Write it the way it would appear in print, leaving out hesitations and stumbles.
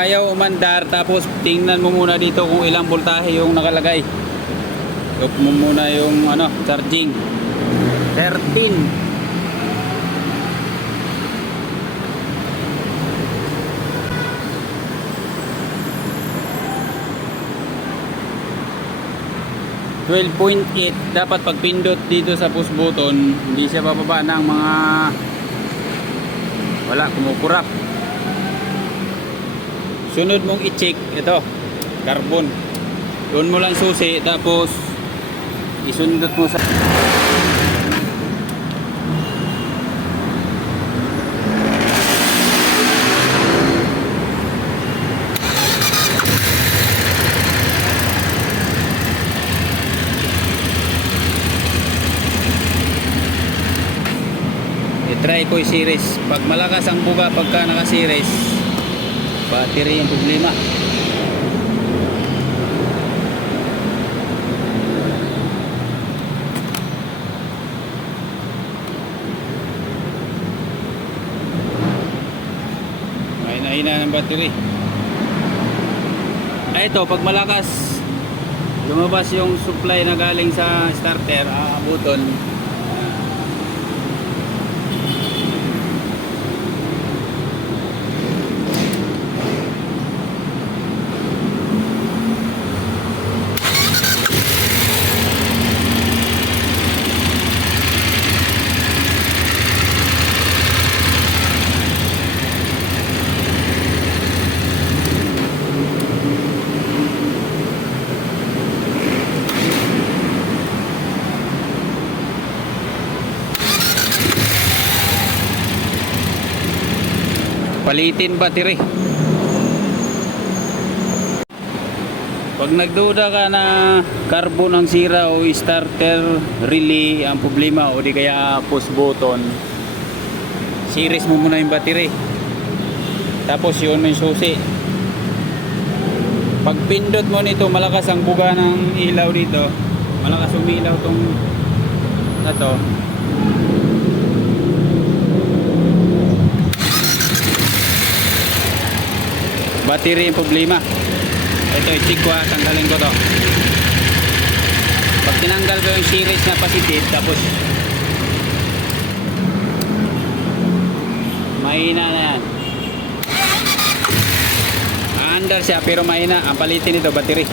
ayaw umandar, tapos tingnan mo muna dito kung ilang voltahe yung nakalagay. Look mo muna yung charging. 13. 12.8. Dapat pagpindot dito sa push button, hindi siya bababa ng mga kumukurap. Sunod mong i-check ito, carbon. Doon mo lang susi, tapos isundot mo sa try ko i-series. Pag malakas ang buga pagka naka-series, battery yung problema. Mahina ng battery. Ito, pag malakas lumabas yung supply na galing sa starter, button, palitin battery. Pag nagduda ka na carbon ang sira o starter relay ang problema o di kaya push button, series mo muna yung battery, tapos yun may susi. Pag pindot mo nito, malakas ang buga ng ilaw dito, malakas umilaw tong to. Battery yung problema. Ito, i-check ko, tanggalin ko to. Pag tinanggal ko yung series na positive, tapos mahina na yan. Aandar siya pero mahina. Ang palitin ito, battery.